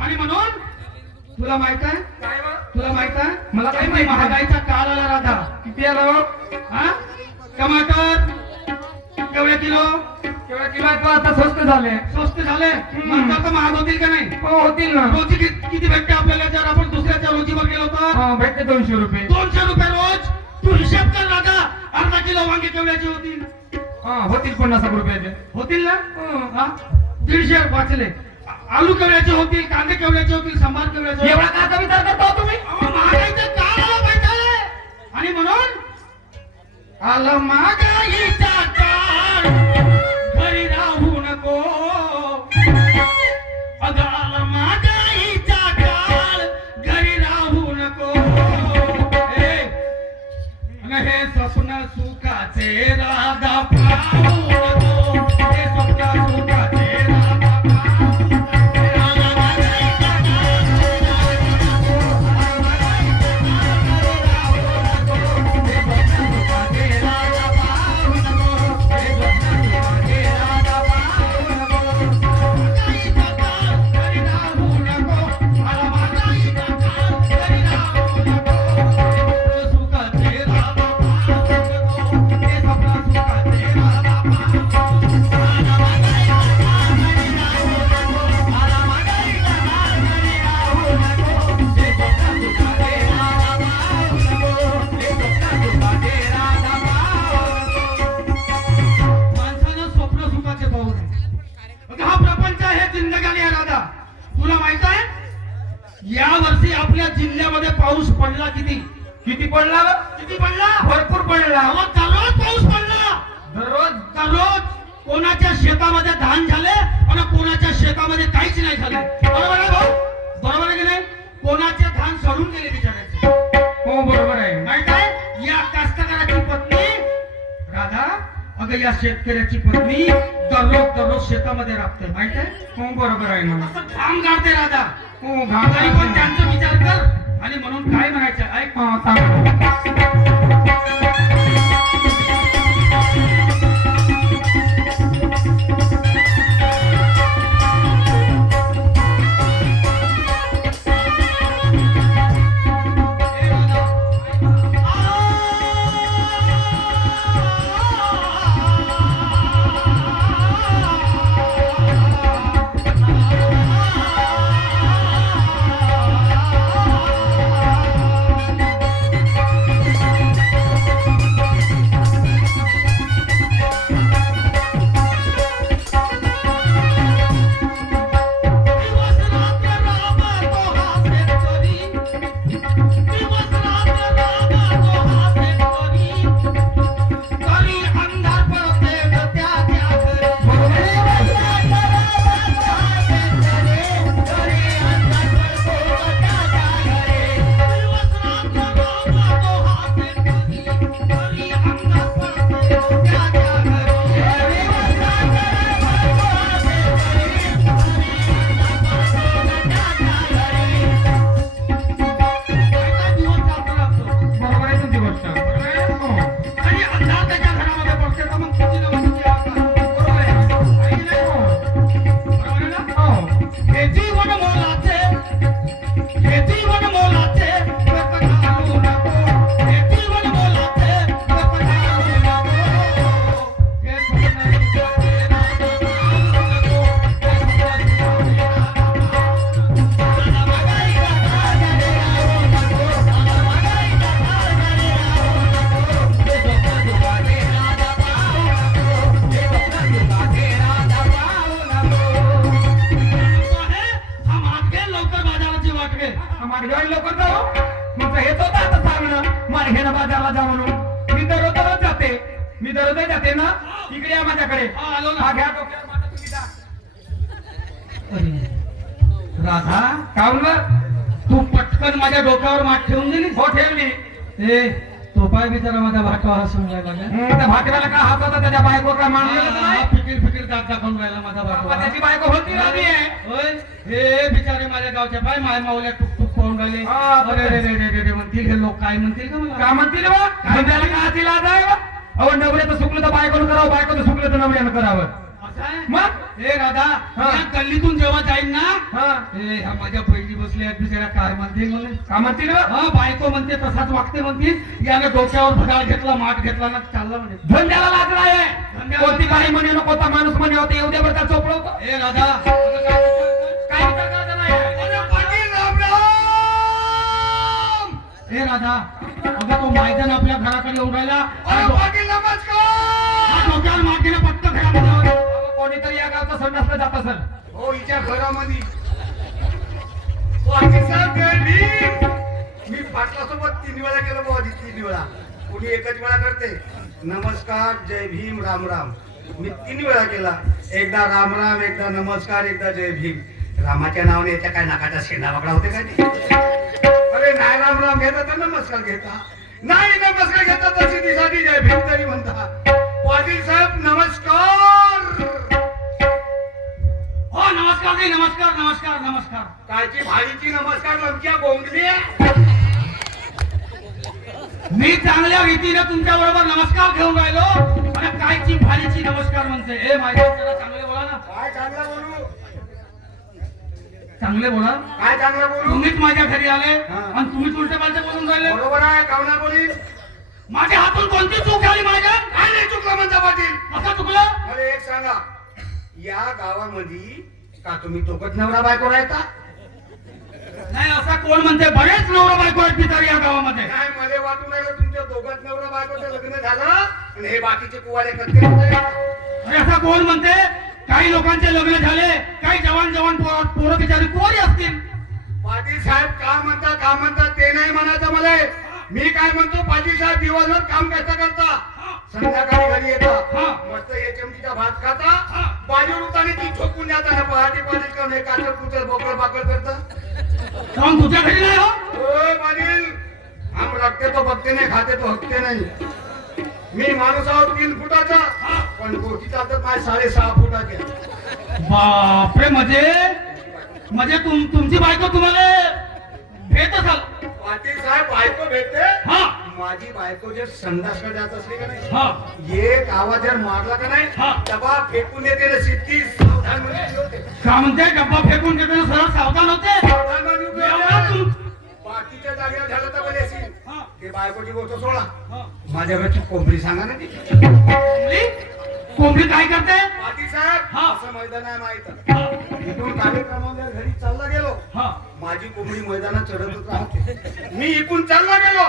आणि म्हणून तुला माहित आहे काय बा? तुला माहित आहे मला काही माहित नाही. महागाईचा काळ आला राधा किती आला हो? हा टमाटर केवढे किलो केवढा किलो आहे तो आता स्वस्त झाले स्वस्त झाले नंतर तर महाग होतील का नाही हो होतील ना रोजी किती भेटते आपल्याला जर आपण दुसऱ्याच्या रोजीवर गेलो तर हा, भेटते 200 रुपये 200 रुपये रोज तू हिशेब कर राधा अर्धा किलो वांगे केवढ्याचे होतील हा होतील 50 रुपयाचे होतील ना हं. हा? 150 वाचले आलू केवढ्याचे होतील कांदे केवढ्याचे होतील सांबार केवढ्याचे होतील? एवढा का विचार करता तुम्ही अहो, महागाईचा काळ आला पाहिजे आणि म्हणून आला महागाईचा काळ घरी राहू नको अगं आला महागाईचा काळ घरी राहू नको हे स्वप्न सुखाचे राधा पाहू नको हे स्वप्न सुखाचे राधा माणसानं स्वप्न सुखाचे पाहू नये हा प्रपंच हे जिंदगानी आहे राधा तुला माहित आहे या वर्षी आपल्या जिल्ह्यामध्ये पाऊस पडला किती किती पडला ग? किती पडला भरपूर पडला अहो, दररोज पाऊस पडला दररोज दररोज कोणाच्या शेतामध्ये धान झाले आणि कोणाच्या शेतामध्ये काहीच नाही झाले बरोबर आहे भाऊ बरोबर आहे की नाही कोणाचे धान सडून गेले बिचारायचे हो बरोबर आहे माहित आहे या कास्तकाराची पत्नी राधा अगं या शेतकऱ्याची पत्नी दररोज शेतामध्ये राबते माहित आहे हो बरोबर आहे ना असं घाम गाळते राधा हो तरी पण घाम त्यांचा विचार कर आणि म्हणून काय म्हणायचं ऐक हा सांगा बरोबर आहे तुमची गोष्ट हो. आणि अंधार त्याच्या घरामध्ये पडते तर मग तुझी नवं तुझी आकार. बरोबर आहे आहे की नाही? बरोबर आहे ना? हो हे जीवन मोलाचे हे जीवन मोलाचे व्यर्थ घालवू नको. हे जीवन मोलाचे व्यर्थ घालवू नको. हे स्वप्न सुखाचे राधा पाहू नको. हे स्वप्न सुखाचे राधा पाहू नको. राधा मागाई राधा घरी राहू नको. राधा मागाई राधा घरी राहू नको. हे स्वप्न सुखाचे राधा पाहू नको. हे स्वप्न सुखाचे राधा पाहू नको. आहे, हा मागे लवकर बाजाराची वाट घे. मार्गावर लवकर जाऊ मग हेच होतं आता सांगणं मार्गेनं बाजारला जा म्हणून मी दररोज जाते ना इकडे या माझ्याकडे हा, आलो ना. हा घ्या डोक्यावर माझा तुम्ही जा. राधा काहून ग? तू पटकन माझ्या डोक्यावर माठ ठेवून दिली हो ठेवली ए तो पाय बिचारा माझा भाटवा हसून राहिला का? त्या भाकऱ्याला का हात होता त्याच्या बायको काय मानलेलं हा, नाही फिकीर फिकीर दात दाखवून राहिला माझा भाटवा त्याची बायको होती राणी आहे होय हे बिचारे माझ्या गावच्या पाय माय माऊल्या टुक टुक पाहून राहिले हा, अरे रे रे रे रे रे म्हणतील हे लोक काय म्हणतील का मला का म्हणतील बा काय त्याला का तिला जाय बा अहो नवऱ्याचं सुकलं तर बायकोनं करावं बायकोचं सुकलं तर नवऱ्यानं करावं असं आहे मग ए राधा हा. या गल्लीतून जेव्हा जाईल ना हा ए ह्या माझ्या बहिणी बसल्या आहेत बिचाऱ्या काय म्हणते म्हणे का म्हणतील रे? हा बायको म्हणते तसाच वागते म्हणते याने डोक्यावर भगाळ घेतला माठ घेतला ना चालला म्हणे धंद्याला लागला आहे धंद्याला कोणती काही म्हणे नको कोणता माणूस म्हणे होते येऊ द्या बरं का चोपडवतो ए राधा आता काय विचार काय विचार करायचा नाही अरे पाटील राम राम! ए राधा अगं तो मायदान आपल्या घराकडे येऊन राहिला अरे पाटील नमस्कार डोक्यावर मारतीने पट्ट घरामध्ये बाबा, कोणीतरी या गावचा संडासला जात असेल हो हिच्या घरामध्ये पाटील साहेब जय भीम. मी पाटलासोबत 3 वेळा केलं बाबा 3 वेळा कोणी एकच वेळा करते नमस्कार जय भीम राम राम मी 3 वेळा केला एकदा राम राम एकदा नमस्कार एकदा जय भीम रामाच्या नावाने याच्या काय नाकाचा शेंडा वाकडा होते काय ते? अरे नाही राम राम घेता तर नमस्कार घेता नाही नमस्कार घेता तर सिद्धीसाठी जय भीम तरी म्हणता पाटील साहेब नमस्कार हो नमस्कार नाही नमस्कार नमस्कार नमस्कार कायची भाडीची नमस्कार लमक्या गोंगली मी चांगल्या रीतीने तुमच्या बरोबर नमस्कार घेऊन राहिलो आणि कायची भारीची नमस्कार म्हणते ए माझ्या जरा चांगले बोला ना काय चांगलं बोलू चांगले बोला काय चांगलं बोलू तुम्हीच माझ्या घरी आले हा. आणि तुम्हीच उलटे पालटे बोलून राहिले बरोबर आहे कावना बोली माझ्या हातून कोणती चूक झाली माझ्या काय नाही चुकलं म्हणता पाटील असं चुकलं मला एक सांगा या गावामध्ये का तुम्ही दोघच नवरा बायको राहता नाही असा कोण म्हणते बरेच नवरा बायको आहेत पितर या गावामध्ये काय मला वाटून राहिलं तुमच्या दोघात नवरा बायकोचं लग्न झालं आणि हे बाकीचे कुवाले कटके होते. अरे असा कोण म्हणते काही लोकांचे लग्न झाले काही जवान जवान पोरं बिचारी कोरी असतील पाटील साहेब का म्हणता ते नाही म्हणायचं मला मी काय म्हणतो पाटील साहेब दिवसभर काम कसं करता संध्याकाळी घरी येता हा. मस्त एचएमटीचा भात खाता बाजूर उतानी ती झोपून जाता ना पहाटे पाटील करून हे काचर कुचर बोकळ बाकळ करता जाऊन तुझ्या घरी नाही हो ओय पाटील हम रखते तो बघते नाही खाते तो हकते नाही मी माणूस आहोत 3 फुटाचा पण गोष्टी चालतात माझ्या 6.5 फुटाच्या बापरे म्हणजे तुमची बायको तुम्हाला भेट असाल पाटील साहेब बायको भेटते हा माझी बायको जर संडासकडे जात असली का नाही हा एक आवाज जर मारला का नाही हा. डबा फेकून देते ना सिद्धी सावधान मध्ये होते का म्हणते डब्बा फेकून देताना सरळ सावधान होते सावधान मध्ये उभी एवढा होते. तुम- बाकीच्या जागेवर झालं तर बोले असेल हा, ते बायकोची गोष्ट सोडा हा. माझ्या घरची कोंबडी सांगा ना ती कोंबडी काय करते पाटील साहेब हा. असं मैदान आहे माहित हा, इथून कार्यक्रमावर घरी चालला गेलो हा. माझी कोंबडी मैदानात चढतच राहते मी इथून चालला गेलो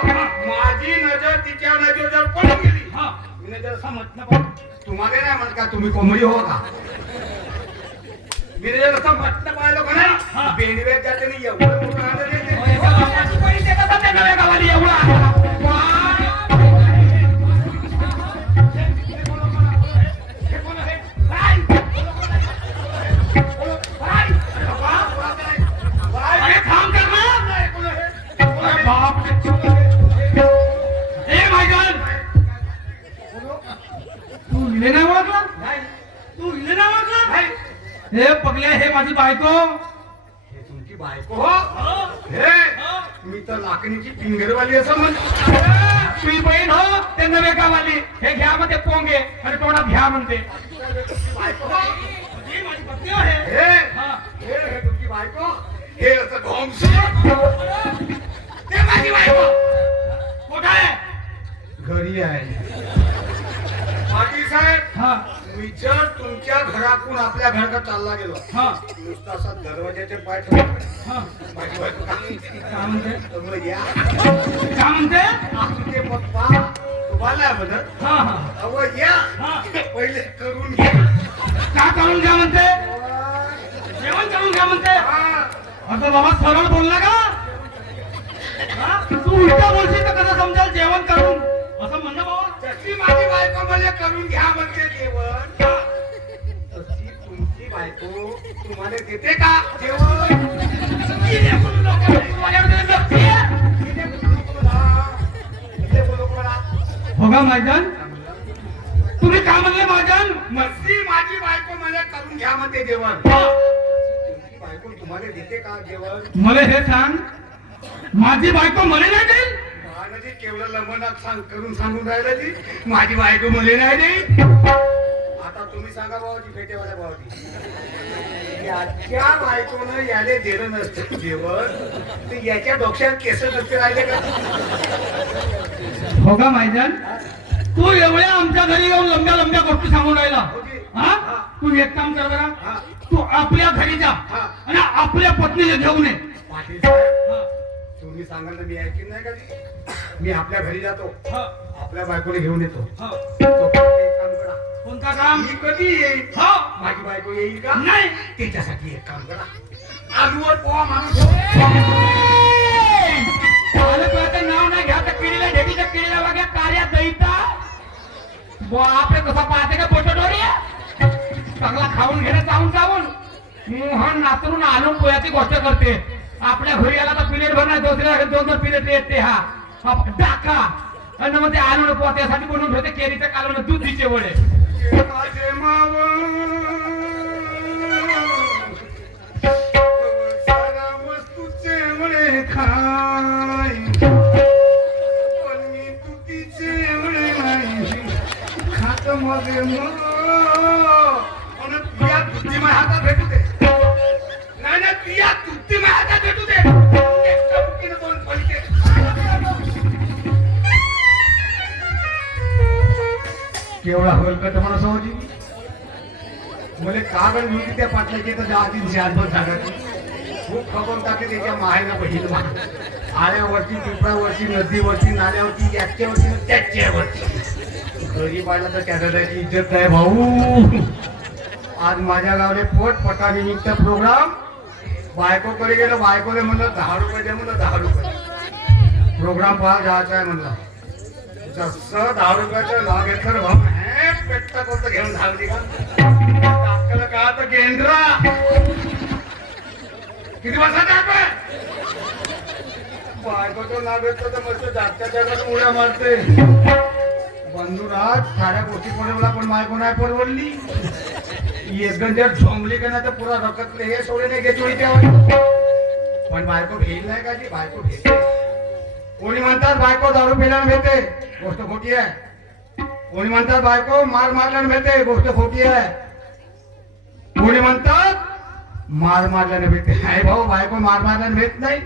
माझी नजर तिच्या नजरेवर पडून गेली हा. मी नजर असं म्हटलं पण तुम्हाला नाही म्हणत का तुम्ही कोंबडी हो का मी नजर असं म्हटलं पाहिलं का हा. नाही बेंडवेत जाते नाही एवढं मोठं आलं नाही ते. याच्या बापाची पैसे कसा त्या नव्या गावाला एवढा अरे थांब कर ना अरे बाप ए मायगन तू इले नाही ओळखला तू इले नाही ओळखला हे पगले हे माझी बायको हे तुमची बायको हो हे मी तर लाकणीची फिंगरवाली असं म्हणतो तुझी बहीण हो ते नवे गावाली हे घ्या म्हणते पोंगे आणि तोंडात घ्या म्हणते बायको हो. ही माझी पत्नी आहे हे हा. हे तुमची बायको हे असं ढोंगसं. ते माझी बायको कुठं आहे घरी आहे पाटील साहेब हा मी जर तुमच्या घरातून आपल्या घराकडे चालला गेलो हा नुसता असा दरवाजाचे पाय ठेवले हा माझी बायको काय काय म्हणते तर या काय म्हणते असू दे पप्पा तुम्हाला आहे म्हणत हा हा अहो या हा. पहिले करून घ्या का करून घ्या म्हणते जेवण करून घ्या म्हणते हा. अगं बाबा सरळ बोलला का हा? तू उलटा बोलशील तर कसं समजाल जेवण करून असं म्हणणं बाबा जशी माझी बायको मला करून घ्या म्हणते जेवण तशी तुमची बायको तुम्हाला देते का जेवण हो का मैदान तुम्ही काय म्हणले मैदान मस्ती माझी बायको मला करून घ्या म्हणते जेवण तुमची बायको तुम्हाला देते का जेवण मला हे सांग माझी बायको मला नाही देईल बाळाजी केवढं लमनात सांग करून सांगून राहिलं ती माझी बायको मला नाही देईल आता तुम्ही सांगा भावाजी, फेटेवाल्या भावाजी, याच्या बायकोनं याले दिलं नसतं जेवण तर याच्या डोक्यात केस नसते राहिले का? हो का माहिती? तू एवढ्या आमच्या घरी येऊन लंब्या लंब्या गोष्टी सांगून राहिला. हा, तू एक काम कर बरा, हा. तू आपल्या घरी जा हा. आणि आपल्या पत्नीला घेऊन ये. पाटील साहेब, हा. तुम्ही सांगाल ना मी ऐकीन नाही कधी. मी आपल्या घरी जातो, हा. आपल्या बायकोला घेऊन येतो. हा. तोपर्यंत एक काम करा, कोणता काम? मी कधी येईल? हा. माझी बायको येईल का? नाही. त्याच्यासाठी एक काम करा, आलूवर पोहा माणूस नाव नाही घ्या तर किडीला ढेकीच्या किडीला बघा कार्या दैता बापरे कसा पाहते का बोट डोरी चांगला खाऊन घेणं चावून चावून मोहन नातरून आलू पोयाची गोष्ट करते. आपल्या घरी आला तर पिरियड भरणार, दुसऱ्या दोन पिरियड येते. हा टाका आणि मग ते आलू पोत्यासाठी बनवून ठेवते केरीचं कालवण दुधीचे वडे. माझे माव सारा वस्तूचे वळे खाय, पण मी तुतीचे वळे नाही खात. माझे म्हणून तुझ्या तुती माझ्या हातात भेटू दे. नाही नाही, तुझ्या तुती माझ्या हातात भेटू दे. एका बुकीनं दोन फलके. केवढा होईल का तुम्हाला सवजी? मला कागद मिळते त्या पाटल्याची तर आधी आजभर सांगायची. खूप खबर टाकली त्याच्या माहेला बहीण आळ्यावरती, पिपळावरती, नदीवरती, नाल्यावरती, याच्यावरती, त्याच्यावरती. घरी पाहिला तर त्या दादाची इज्जत आहे भाऊ. आज माझ्या गावले पोटपटा निमित्त प्रोग्राम. बायकोकडे गेलो, बायकोले म्हणलं 10 रुपये दे, म्हणलं 10 रुपये प्रोग्राम पहा जायचा आहे म्हणलं. जसं 10 रुपयाचं नाव घेतलं भाऊ, हे पेट्टा कोणतं घेऊन धावली का? टाकलं का तर गेंद्रा किती वाजता टाकलं? बायकोचं नाव घेतलं तर मस्त जागच्या जगात उड्या मारते. बंधुराज साऱ्या गोष्टी परवडला, पण बायको नाही परवडली. एक गंजर झोंबली का नाही तर पुरा रकतले हे सोडे नाही घे चोळी त्यावर. पण बायको घेईल नाही का? ती बायको घेते. कोणी म्हणतात बायको दारू पिल्यानं भेटते, गोष्ट खोटी आहे. कोणी म्हणतात बायको मार मारल्यानं भेटते, गोष्ट खोटी आहे. कोणी म्हणतात मार मारल्याने भेटते. हाय भाऊ, बायको मार मारल्याने भेट नाही,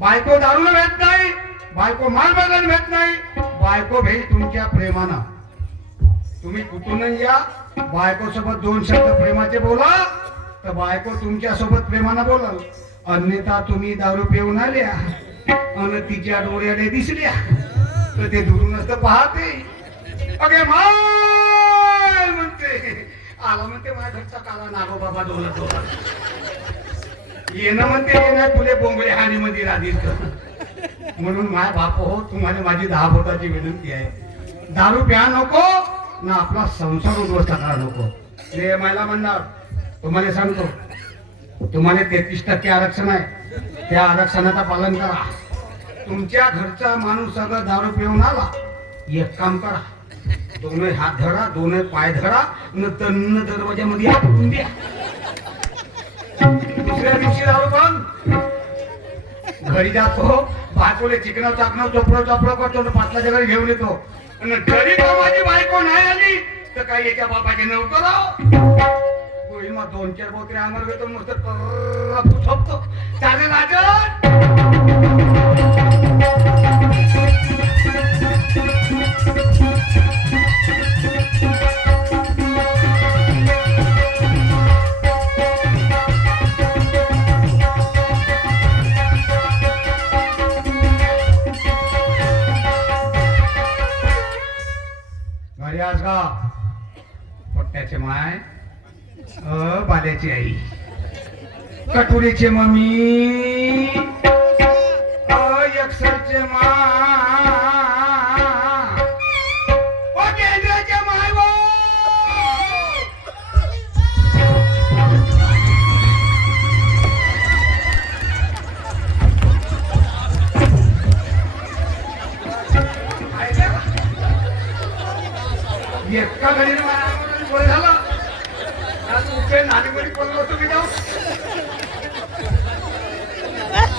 बायको दारूला भेट नाही, बायको मार मारल्याने भेट नाही. बायको भेट तुमच्या प्रेमानं. तुम्ही कुठून या, बायको सोबत 2 शब्द प्रेमाचे बोला तर बायको तुमच्या सोबत प्रेमानं बोलल. अन्यथा तुम्ही दारू पिऊन आल्या आणि तिच्या डोळ्याने दिसल्या तर ते दुरूनच तर पाहते. अगे माय म्हणते, आला म्हणते माझ्या घरचा काला नागो बाबा डोलत होता. येणं म्हणते येणं तुले बोंबले हानी मध्ये राधील. म्हणून माय बाप हो, तुम्हाला माझी 10 बोटाची विनंती आहे. दारू प्या नको ना आपला संसार उद्ध्वस्त करा नको. ते मला म्हणणार, तुम्हाला सांगतो, तुम्हाला 33% आरक्षण आहे, त्या आरक्षणाचं पालन करा. तुमच्या घरचा माणूस अगर दारू पिऊन आला, एक काम करा, दोन्ही हात धरा, दोन्ही पाय धरा, न दरवाजामध्ये हाकून द्या. दुसऱ्या दिवशी दारू बंद. घरी जातो, बायकोले चिकन चाकणं चोपडं चोपडं करतो, पाटलाच्या घरी घेऊन येतो. आणि घरी का माझी बायको नाही आली तर काही याच्या बापाचे नव्हतं राव. होईल मग 2-4 बोकरे अंगावर घेतो, मस्त ठोकतो. चालेल राजन. घरी आज का पोट्ट्याचे माय, बाल्याची आई, कटुरीचे मम्मी, यक्षरचे मा, केंद्राचे माय वो. एका घरी गोळ झाला आज उपेन नालीमध्ये पडलो तुम्ही जाऊ.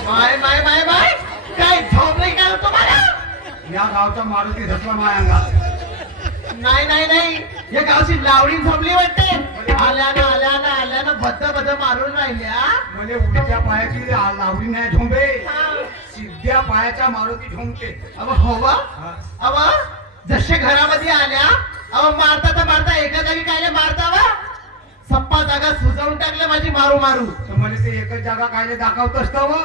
माय माय माय माय काय झोप नाही का तुम्हाला? या गावचा मारुती धसला माय अंगात. नाही नाही नाही या गावची लावडी झोपली वाटते. आल्यानं बद्द मारून राहिल्या. म्हणजे उलट्या पायाची लावडी नाही झोंबे, सिद्ध्या पायाच्या मारुती झोंबते. अव हो वा. अव जसे घरामध्ये आल्या अव मारता एका जागी काय मारता वा. सप्पा जागा सुजवून टाकल्या माझी मारू मारू. तर मला ते एकच जागा काय दाखवत असतं व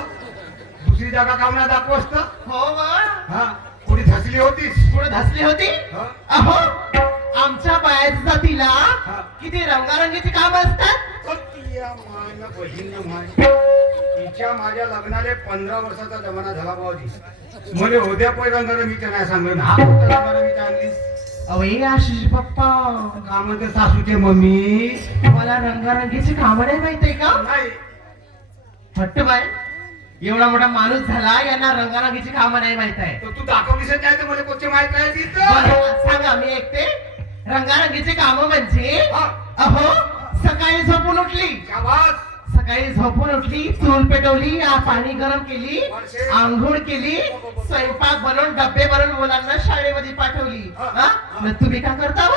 दुसरी जागा काम नाही दाखवत असतं. हो वा. हा कोणी धसली होतीस? पुढे धसली होती. हा? अहो आमच्या बायाच्या जातीला किती रंगारंगीची काम असतात. तिच्या माझ्या लग्नाले 15 वर्षाचा जमाना झाला भाऊजी. मला उद्या पण रंगरंगीच्या नाही सांगून हा रंगरंगीच्या आणलीस. अवय आशिष पप्पा का म्हणते सासूचे मम्मी? मला रंगारंगीची कामं नाही माहितीये का. नाही फट्ट बाय एवढा मोठा माणूस झाला यांना रंगारंगीची कामं नाही माहित आहे. तर तू दाखवलीस नाही तर मला कोणते माहित नाही तिथं. बरं, सांगा मी ऐकते. रंगारंगीची कामं म्हणजे अहो सकाळी झोपून उठली. शाबास. सकाळी झोपून उठली, चूल पेटवली, पाणी गरम केली, आंघोळ केली, स्वयंपाक बनवून डब्बे बनवून मुलांना शाळेमध्ये पाठवली. हा? मग तुम्ही काय करता व?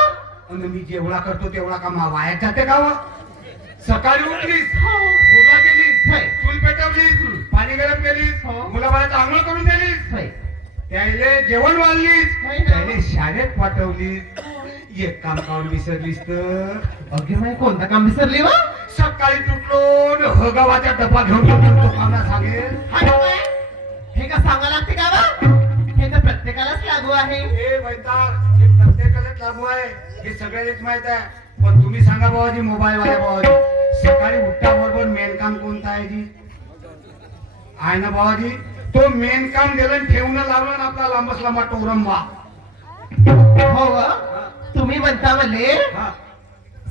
आणि मी जेवढा करतो तेवढा का वायात जाते का व? सकाळी उठलीस, हो. भोगा केलीस, होय. चूल पेटवलीस, पाणी गरम केलीस, हो. मुलाबाळाचं आंघोळ करून दिलीस, होय. त्याले जेवण वाढलीस, होय ना. त्याले शाळेत पाठवलीस. एक काम काढून विसरलीस तर अगे माय कोणतं काम विसरली वा. सकाळी तुटलो हगावाचा डब्बा घेऊन येतो कामना सांगेल. हे का सांगा लागते का वा. हे तर प्रत्येकालाच लागू आहे. हे वैताग, हे प्रत्येकालाच लागू आहे, हे सगळ्यालाच माहित आहे. पण तुम्ही सांगा बाबाजी, मोबाईल वाले बाबाजी, सकाळी उठता बरोबर मेन काम कोणतं आहे जी? आहे ना बाबाजी, तो मेन काम दिलं ठेवून लावलं ना आपला लांबच लांबा टोरंबा. हो वा. तुम्ही म्हणता मले हा,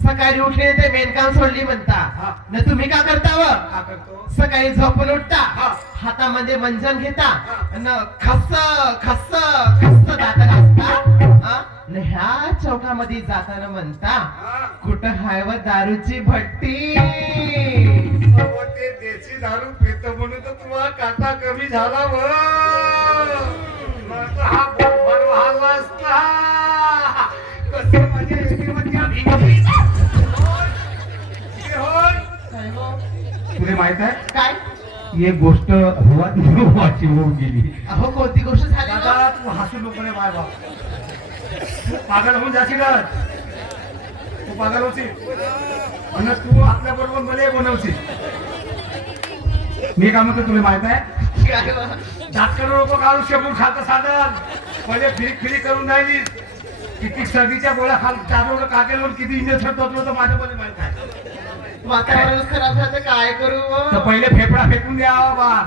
सकाळी उठले ते मेनकाम सोडली म्हणता. हा. न तुम्ही का करता व. का करतो? सकाळी झोपून उठता, हा. हातामध्ये मंजन घेता, हा. न खस्स दात घासता, न ह्या चौकामध्ये जाताना म्हणता हा. कुठं हाय व दारूची भट्टी. अहो, ते देशी दारू पितो म्हणून तर तुम्हाला काटा कमी झाला व. नाहीतर हा बोंबार वाहला असता. कसे माझ्या एकीमध्ये भिंगली. हे होय. काय हो? तुला माहित आहे काय एक गोष्ट वाची होऊन गेली. अहो कोणती गोष्ट झाली व? दादा तू हसू नको रे बाय बाप. तू पागल होऊन जाशील. तू पागल होशील आणि तू आपल्या बरोबर मला बनवशील. मी काय म्हणतो तुला माहित आहे काय व? डॉक्टर लोक काढून शेपूट खात साधन पहिले फिरी करून राहिली. किती सर्दीच्या गोळ्या खाल चालवलं काकेलं किती इंजेक्शन टोचलं तर माझ्या मध्ये माहित आहे. वातावरण खराब झालं तर काय करू तर व? पहिले फेफडा फेकून द्या बा.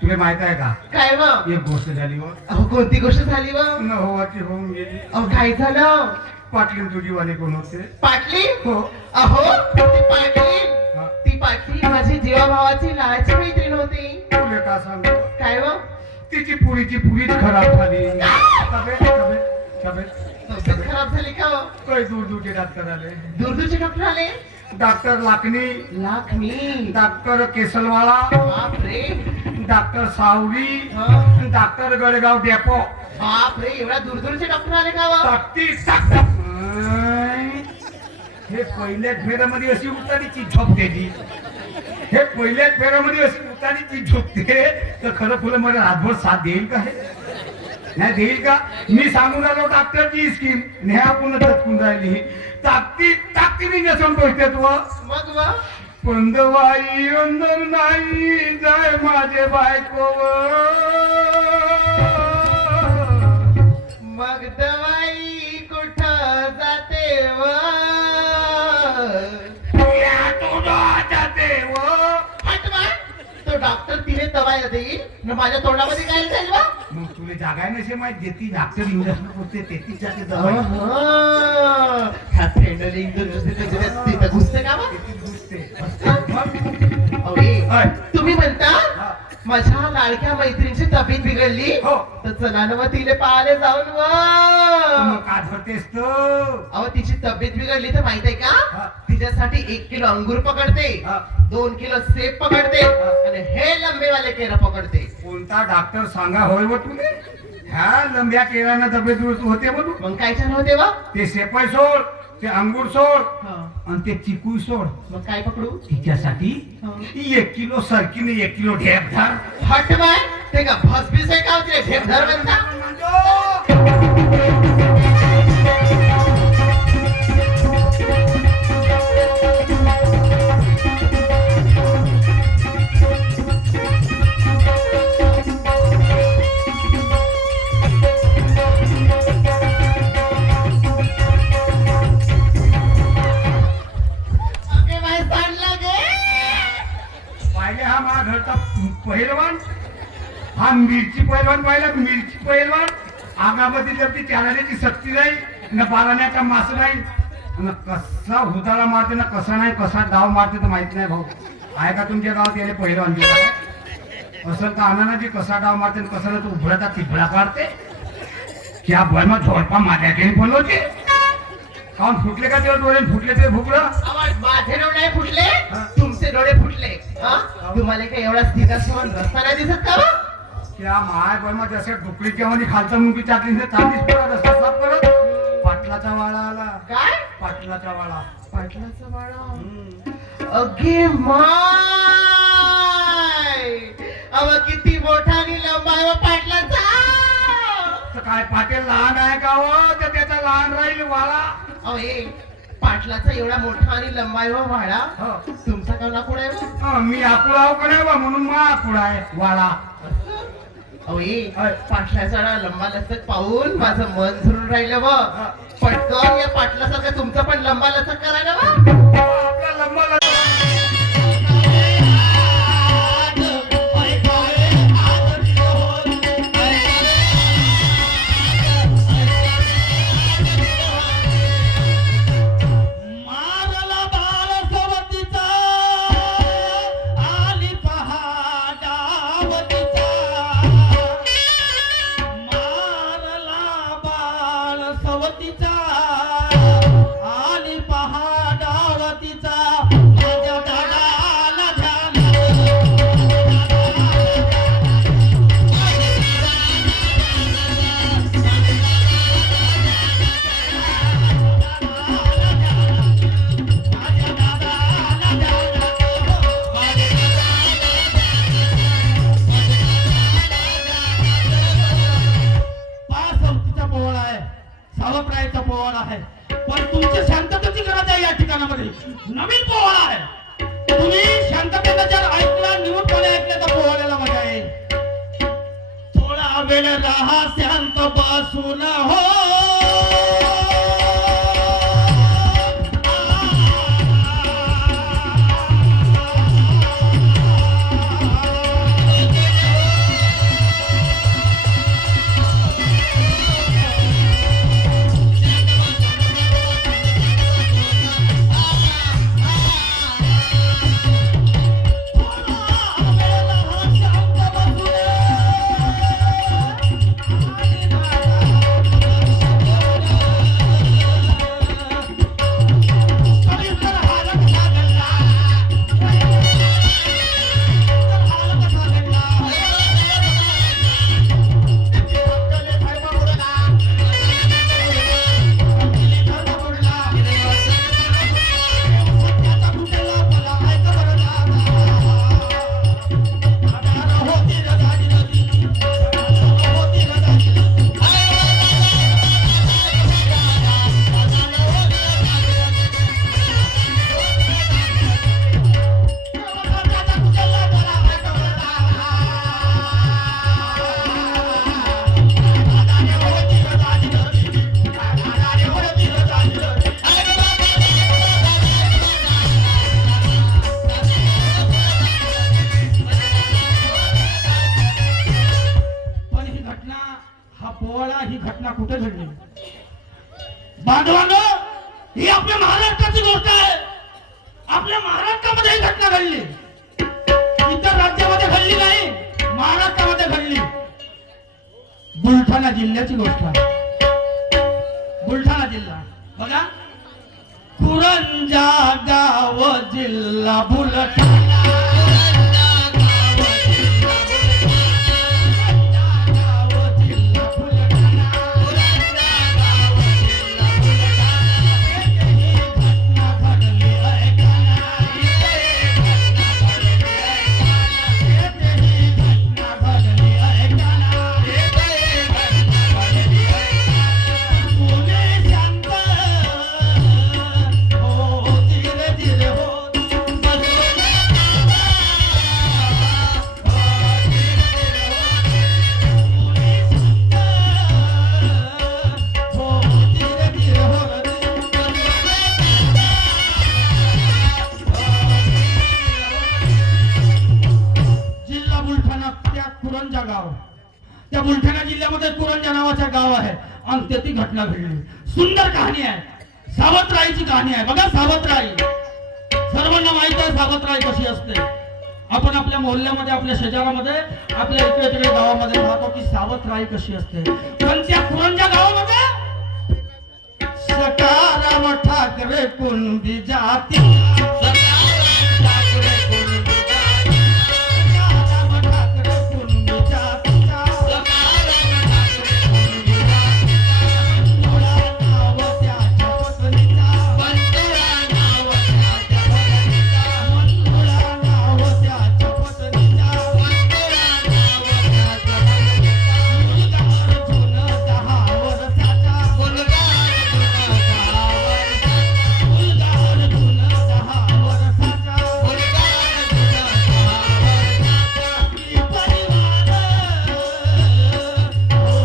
तुला माहित आहे का काय व? एक गोष्ट झाली व अहो कोणती गोष्ट झाली व? न होवाची होऊन गेली. अहो काय झालं? पाटलीन तुझी वाले कोण होते? पाटली. हो. अहो ती पाटली, हा. ती पाटली माझी जीवाभावाची लहानची मैत्रीण होती. तुला का सांगू काय व? तिची पुरीच खराब झाली. तब्येत तब्येत खराब झाली का व? काही दूरचे डॉक्टर आले. दूरदूरचे डॉक्टर आले. डॉक्टर लाखनी, लाखनी. डॉक्टर केसलवाळा, बापरे. डॉक्टर सावली, हं. Doctor Gadgaon depot. बापरे एवढ्या दूरदूरचे डॉक्टर आले का व? ताकती टाकतात. हे पहिल्याच फेऱ्यामध्ये अशी उतारीची झोप द्यायची. हे पहिल्याच फेऱ्यामध्ये अशी उतारीची झोपते तर खरं फुलं मला रातभर साथ देईल का? हे नाही देईल का? मी सांगून आलो डॉक्टरची स्कीम न्या पुन्हा तत्कून राहिली. ताकतीने नसून पोचते तू. मग व? पंदवाई अंदर नाही जाय माझे बायको. मग दवाई कुठं जाते व? जाते व. हट बा. तो डॉक्टर तिने दवाई देईल न माझ्या तोंडामध्ये काय जाईल बा? मग तुला जागाय नसे माहित जेती डॉक्टर इंजेक्शन करते तेतीच जाते अहो, दवाई. ह्या फ्रेंडलिंग तिथं घुसते का बा? तेतीच घुसते. अहो, ए, होय. तुम्ही म्हणता हा. माझ्या लाडक्या मैत्रिणीची तब्येत बिघडली हो. तर चला ना मग तिले पाहायला जाऊन मग व. का धरतेस तो? अहो तिची तब्येत बिघडली तर माहित आहे हा. का? तिच्यासाठी 1 किलो अंगूर पकडते, हा. 2 किलो सेब पकडते आणि हे लंबेवाले केळं पकडते. कोणता डॉक्टर सांगा होय व तुले? ह्या लंब्या केळानं तब्येत दुरुस्त होते म्हणून. मग काय छान होते वा ते सेपय सोड, ते अंगूर सोड हा. आणि ते चिकू सोड. मग काय पकडू तिच्यासाठी हा. 1 किलो सरकीने 1 किलो ढेप धर. हट बाय ते का भसबीस आहे का होते ढेप धर म्हणता अगे बाय सांडला गे पाहिले हा माझा घरचा पहिलवान, हा मिरची पहिलवान पाहिला. मिरची पहिलवान आगामध्ये जर ती चालण्याची शक्ती नाही न पाळण्याचा मास नाही न कसा हुताळा मारते ना कसा नाही कसा डाव मारते तर माहित नाही भाऊ. आहे का तुमच्या गावात याने पहिलवान दिला असं का अनानाची कसा डाव मारते आणि कसा तो उभळाचा तिभळा काढते त्या बळमा झोडपा माझ्या घेऊन बोलवते. काऊन फुटले का तेव्हा डोळे फुटले ते भुकलं. आवाज माझे डोळे नाही फुटले हा. तुमचे डोळे फुटले हा तुम्हाला काय एवढा स्थिर असं रस्ता नाही दिसत का बा? त्या माय बळमा जसं डुकरीच्या मध्ये खालचा मुंगी टाकली चांदीच पडत असतात साफ करत. पाटलाचा वाळा आला. काय पाटलाचा वाळा. पाटलाचा बाळा अगे माय अव किती मोठा आणि लंबा आहे व पाटलाचा तर काय पाटील लहान आहे का हो तर त्याचा लहान राहील वाळा. अहो हे पाटलाचा एवढा मोठा आणि लंबा आहे व वाडा हो. तुमचा कवना कुठे आहे व? मी आकुळा आहो का नाही बा म्हणून मा आकुळा आहे वाळा. अहो हे पाटलाचा लंबा लचक पाहून माझं मन झुरून राहिलं व पटकन या पाटलासारखं तुमचं पण लंबा लचक करायला व आपला लंबा मारला बाळ सवतीचा आली पहाडावतीचा. मारला बाळ सवतीचा आली पहाडावतीचा. माझ्या दादाला ध्यान पासवतीचा पोवाडा आहे, सावप्रायचा पोवाडा आहे, पण तुमची शांततेची गरज आहे या ठिकाणामध्ये. नवीन पोवाडा आहे. तुम्ही शांततेनं जर ऐकला निवडपणे ऐकण्याचा पोवाड्याला मजा येईल. थोडा वेळ राहा शांत बसून हो. कुठे घडली? बांधवांनो, ही आपल्या महाराष्ट्राची गोष्ट आहे. आपल्या महाराष्ट्रामध्ये ही घटना घडली. इतर राज्यामध्ये घडली नाही, महाराष्ट्रामध्ये घडली. बुलढाणा जिल्ह्याची गोष्ट आहे. बुलढाणा जिल्हा बघा, कुरंजा गाव जिल्हा बुलढाणा. गाव जिल्हा कुरंजा गाव. त्या बुलढाणा जिल्ह्यामध्ये कुरंजा नावाचं गाव आहे आणि ते ती घटना घडली. सुंदर कहाणी आहे, सावतराईची कहाणी आहे. बघा सावतराई, सर्वांना माहित आहे सावतराई कशी असते. आपण आपल्या मोहल्ल्यामध्ये, आपल्या शेजारामध्ये, आपल्या इकडे तिकडे गावामध्ये पाहतो की सावतराई कशी असते. पण त्या कुरंजा गावामध्ये सकाराम ठाकरे कुणबी जाती, सकाराम ठाकरे कुणबी जातीचा, मंजुळा नाव त्याच्या पत्नीचा, मंजुळा नाव त्याच्या पत्नीचा, मुलगा अर्जुन 10 वर्षाचा, मुलगा अर्जुन 10 वर्षाचा, परिवार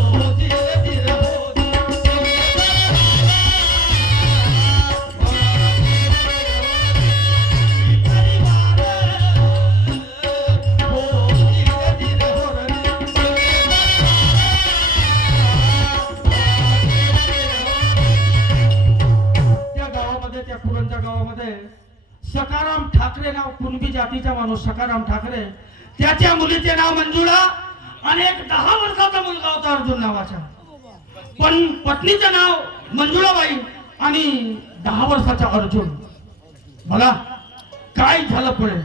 हो धीरे धीरे हो, त्या गावामध्ये, त्या कुरंजा गावामध्ये सकाराम ठाकरे नाव, कुणबी जातीचा माणूस सकाराम ठाकरे, त्याच्या मुलीचे नाव मंजुळा आणि एक 10 वर्षाचा मुलगा होता अर्जुन नावाचा. पण पत्नीचं नाव मंजुळाबाई आणि 10 वर्षाचा अर्जुन. बघा काय झालं पुढे,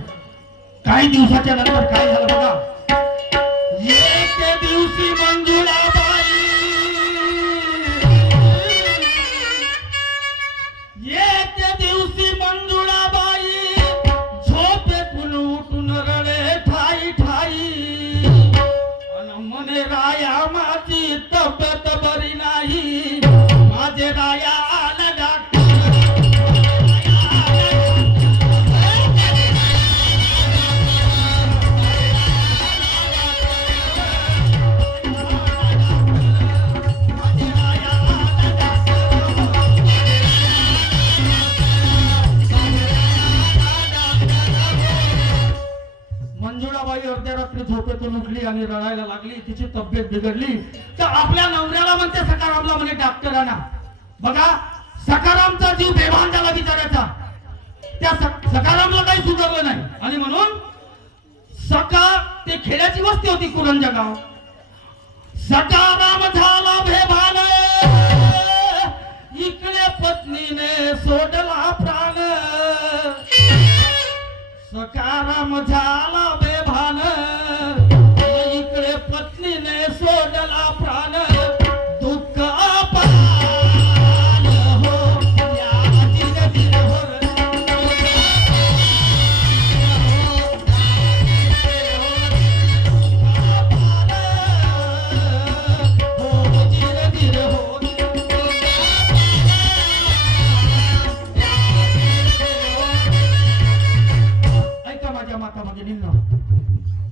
काही दिवसाच्या नंतर काय झालं बघा. एक दिवशी मंजुळाबाई, एक दिवशी मंजुळाबाई झोपेतून उठून रडे ठाई ठाई, अन म्हणे राया माझी तब्येत बरी नाही, माझे राया आला डॉक्टर. मंजुळाबाई अर्ध्या रात्री झोपेतून उठली आणि रडायला लागली, तिची तब्येत बिघडली. तर आपल्या नवऱ्याला म्हणते सकारामला म्हणे डॉक्टरांना. बघा सकारामचा जीव बेभान झाला बिचारायचा. त्या सकारामला काही सुधारलं नाही आणि म्हणून ते खेड्याची वस्ती होती कुरंजा गाव. सकाराम झाला बेभान, इकडे पत्नीने सोडला प्राण. सकाराम झाला बेभान, इकडे पत्नीने सोडला प्राण. दुःख अपार हो या धीरे धीरे हो, हो धीरे धीरे हो. ऐका माझ्या माता भगिनींनो,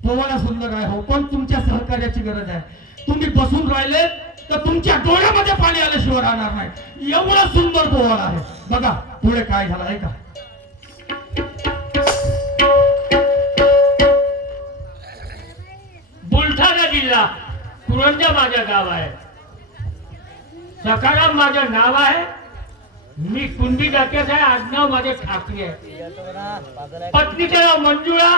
पोवाडा सुंदर आहे हो, पण तुमच्या सहकार्याची गरज आहे. तुम्ही बसून राहिले तर तुमच्या डोळ्यामध्ये पाणी आल्याशिवाय राहणार नाही. एवढा सुंदर पोवाडा आहे. बघा पुढे काय झालं ऐका. बुलढाणा जिल्हा कुरंजा माझं गाव आहे. सकाराम माझं नाव आहे. मी कुणबी जातीचा आहे. आडनाव माझे ठाकरे आहे. पत्नीचं नाव मंजुळा,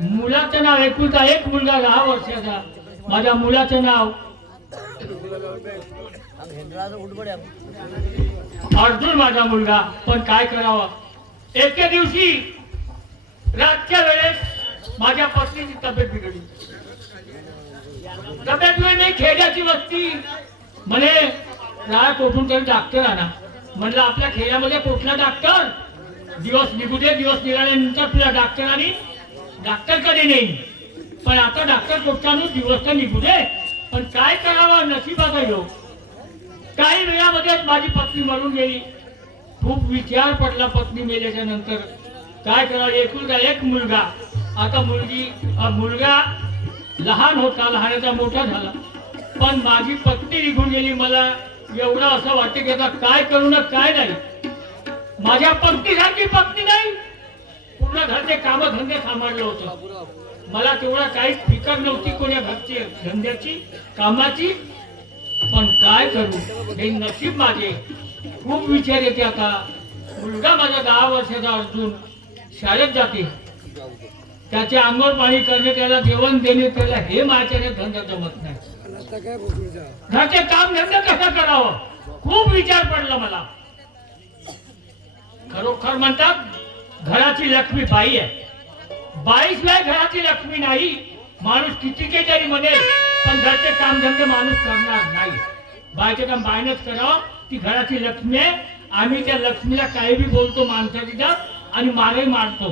मुलाचं नाव एकुलता एक मुलगा 10 वर्षाचा. माझ्या मुलाचं नाव अर्जुन माझा मुलगा. पण काय करावं, एके दिवशी रातच्या वेळेस माझ्या पत्नीची तब्येत बिघडली. तब्येत नाही, खेड्याची वस्ती म्हणे रात उठून तरी डॉक्टर आणा. म्हणलं आपल्या खेड्यामध्ये कुठला डॉक्टर, दिवस निघू दे, दिवस निघाल्यानंतर तुला डॉक्टर आणि डॉक्टर कधी नाही. पण आता डॉक्टर कुठचानू दिवस तर निघू दे. पण काय करावं, नशिबाचा योग. काही वेळामध्ये माझी पत्नी मरून गेली. खूप विचार पडला पत्नी मेल्याच्या नंतर. काय करावं, एकुलता एक मुलगा. आता मुलगा लहान होता, लहानाचा मोठा झाला. पण माझी पत्नी निघून गेली. मला एवढं असं वाटतं की आता काय करू ना काय नाही. माझ्या पत्नीसारखी पत्नी नाही. पूर्ण घरचे काम धंदे सांभाळलं होतं. मला तेवढा काहीच फिकर नव्हती कोण्या घरची धंद्याची कामाची. पण काय करू, हे नशीब माझे. खूप विचार येते आता. मुलगा माझा 10 वर्षाचा अर्जुन शाळेत जाते, त्याचे आंघोळ पाणी करणे, त्याला जेवण देणे, त्याला हे माझ्याने धंदा जमत नाही. घरचे काम धंदे कसं करावं खूप विचार पडला मला. खरोखर म्हणतात घराची लक्ष्मी बाई आहे. बाईशिवाय घराची लक्ष्मी नाही. माणूस किती जरी म्हणेल पण घरचे काम धंदे माणूस करणार नाही. बायचे काम बायनच करावं. ती घराची लक्ष्मी आहे. आम्ही त्या लक्ष्मीला काही बी बोलतो माणसाची जात आणि मारही मारतो.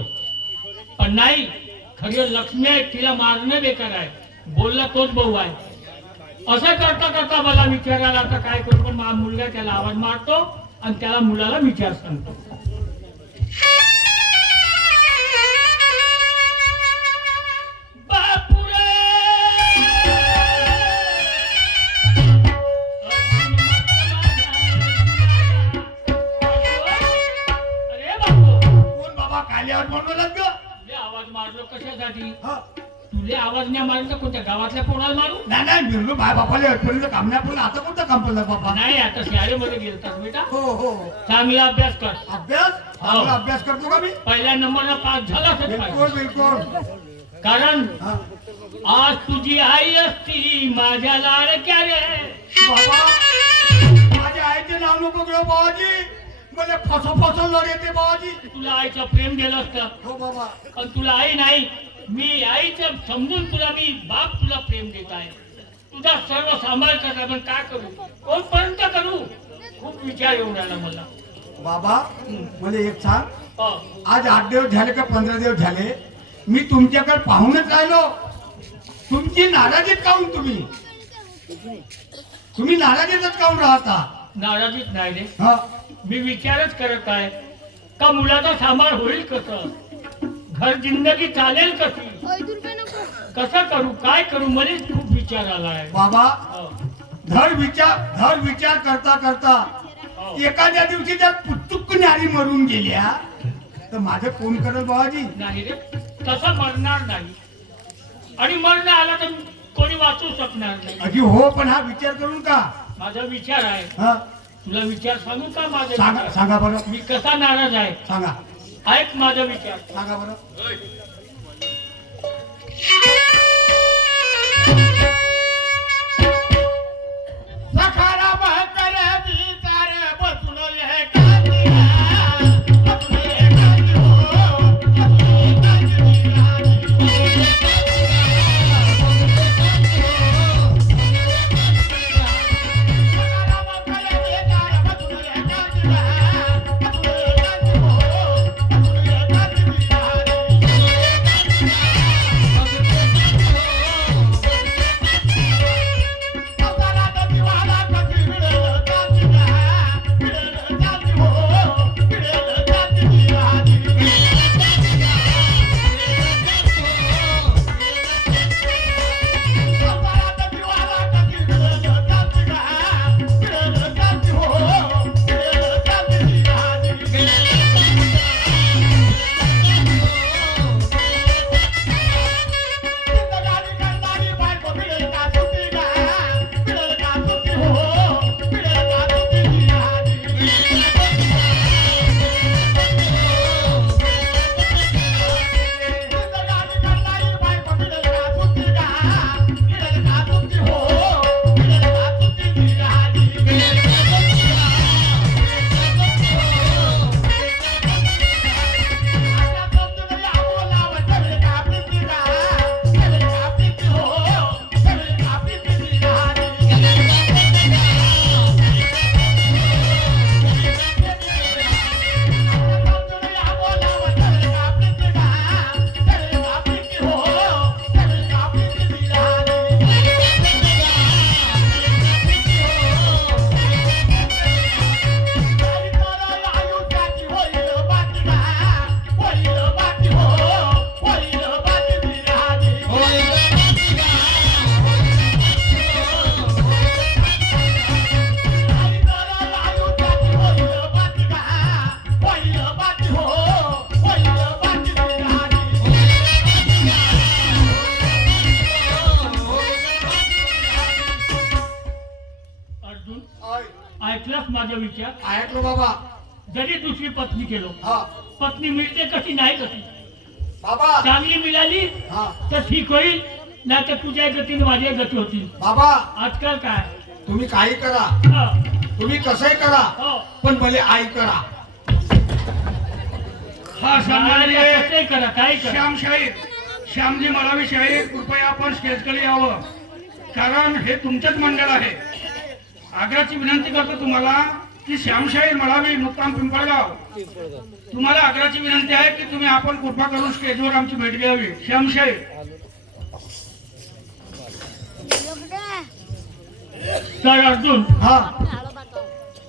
पण नाही, खरी लक्ष्मी आहे, तिला मारणं बेकार आहे. बोलला तोच भाऊ आहे. असं करता करता मला विचारायला आता काय करू, पण माझा मुलगा त्याला आवाज मारतो आणि त्याला मुलाला विचार सांगतो. कोण बाबा काल्यावर म्हणू लागलं? तुले आवाज मारलो कशासाठी? हा. तुले आवाज नाही मारला कोणत्या गावातल्या पोराला मारू? नाही बिरलो बाय बापाला अडपणीचं काम नाही पडलं. आता कोणतं काम पडलं बाबा? नाही, आता शाळेमध्ये गेलतात बेटा. हो हो. चांगला अभ्यास कर. अभ्यास चांगला अभ्यास करतो का मी? पहिल्या नंबरला पास झालाच बिलकुल पाहिजे. बिलकुल. कारण हा. आज तुझी आई असती माझ्या लाडक्या रे. बाबा माझ्या आईचे नाव नको घेऊ बाबाजी. मला फसो लढ येते बाबाजी. तुला आईचं प्रेम दिलं असतं, हो बाबा. पण तुला आई नाही. मी आईचं समजून तुला मी बाप तुला प्रेम देत आहे. तुझा सर्व सांभाळ करणार, पण काय करू, कोणपर्यंत करू? खूप विचार येऊन राहिला मला. बाबा मला एक सांग, हो. आज 8 दिवस झाले का 15 दिवस झाले मी तुमच्याकडे पाहूनच राहिलो. तुमची नाराजीत काहून तुम्ही नाराजीतच काहून राहता? नाराजीत नाही रे. हा. मी विचारच करत आहे का मुलाचा सांभाळ होईल कसं, घर जिंदगी चालेल कशी, कसं करू, काय करू, मलाच खूप विचार आलाय. बाबा हो. धर विचार करता करता हो. एखाद्या दिवशी जर पुच्चुक न्यारी मरून गेल्या तर माझे फोन करत बाबाजी. नाही रे, तसं मरणार नाही. आणि मरण आला तर कोणी वाचू शकणार नाही. अजी हो, पण हा विचार करून का? माझा विचार आहे. हा तुला विचार सांगू का माझा सांगा विचार? सांगा बरं. मी कसा नाराज आहे सांगा ऐक माझा विचार. सांगा बरं. सखारा बहकर विचार बसून हे कांदिया, बसून हे कांदी हो, बसून हे कांदी राणी. सखारा बहकर विचार बसून हे कांदिया, बसून हे कांदी हो, बसून हे कांदी राणी. ऐकलास माझा विचार? ऐकलो बाबा. जरी दुसरी पत्नी केलो, हा पत्नी मिळते कशी नाही कशी, बाबा. चांगली मिळाली हा तर ठीक होईल, नाही तर तुझ्या गतीने माझ्या गती होतील. बाबा, आजकाल काय तुम्ही काही करा, हा, तुम्ही कसंही करा, हो. पण भले आई करा. हा सांगायला सांगणारे कसंही करा, काही करा. श्याम शाहीर, श्यामजी मलावी शाहीर, कृपया आपण स्टेजकडे यावं, कारण हे तुमचंच मंडळ आहे. आग्राची विनंती करतो तुम्हाला की श्याम शाहीर मलावी, मुक्काम पिंपळगाव, तुम्हाला आग्राची विनंती आहे की तुम्ही आपण कृपा करून स्टेजवर आमची भेट घ्यावी. श्याम शाहीर. तर अर्जुन, हा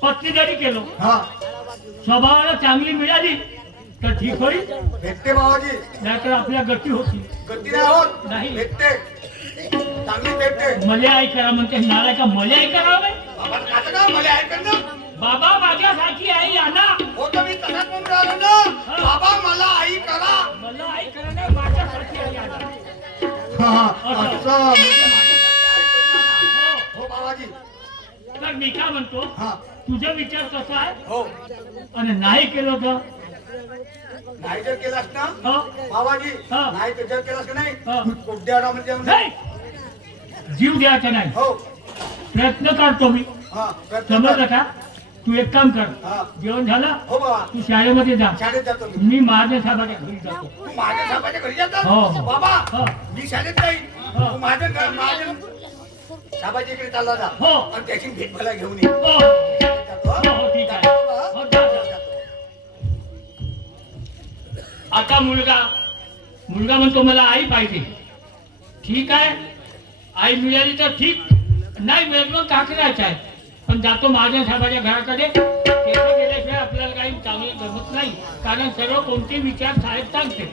पत्नी जरी केलो, हा स्वभावाला चांगली मिळाली तर ठीक होईल, भेटते बाबाजी. नाहीतर आपल्या गती होती. गती नाही होत, नाही. भेटते, चांगली भेटते. मले आई करा म्हणते, नाला का मले आई करावं नाही? बाबा खातं का मला ऐकणं? बाबा माझ्यासाठी आई आणा, हो तर मी तसाच म्हणून राहिलो ना, बाबा मला आई करा. मला आई करा नाही, माझ्यासाठी आई आणा. हा, असं. असं म्हणजे माझ्यासाठी आई करू नका. हो बाबाजी. तर मी काय म्हणतो, हा तुझा विचार कसा आहे? हो. आणि नाही केलं तर नाही जर केलास ना हो? बाबाजी, हा. नाही तर जर केलास का नाही, हा. मी कोड्यारामध्ये जाऊन नाही, जीव द्यायचा नाही, हो. प्रयत्न करतो मी. हा प्रयत्न समजलं कर. का? तू एक काम कर, हा. जेवण झालं, हो बाबा, तू शाळेमध्ये जा, शाळेत जातो मी. मी महाजन साहेबाच्या घरी जातो. तू माझ्या साहेबाच्या घरी जातो हो, हो. बाबा. हो. मी शाळेत जाईन, हो. तू माझ्या साहेबाच्या इकडे चालला जा, हो. आणि त्याची भेट मला घेऊन ये. हो, जातो, हा? हो, ठीक आहे. हो, जा, जा. आता मुलगा म्हणतो मला आई पाहिजे. ठीक आहे, आई मिळाली तर ठीक, नाही मिळाली मग का करायचं आहे. पण जातो महाजन साहेबाच्या घराकडे, तेथे गेल्याशिवाय आपल्याला काही चांगलं जमत नाही, कारण सर्व कोणते विचार साहेब सांगते.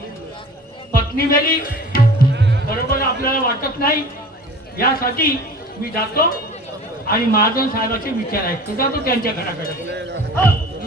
पत्नी मेली बरोबर आपल्याला वाटत नाही, यासाठी मी जातो आणि महाजन साहेबाचे विचार ऐकतो, जातो त्यांच्या घराकडे. हो.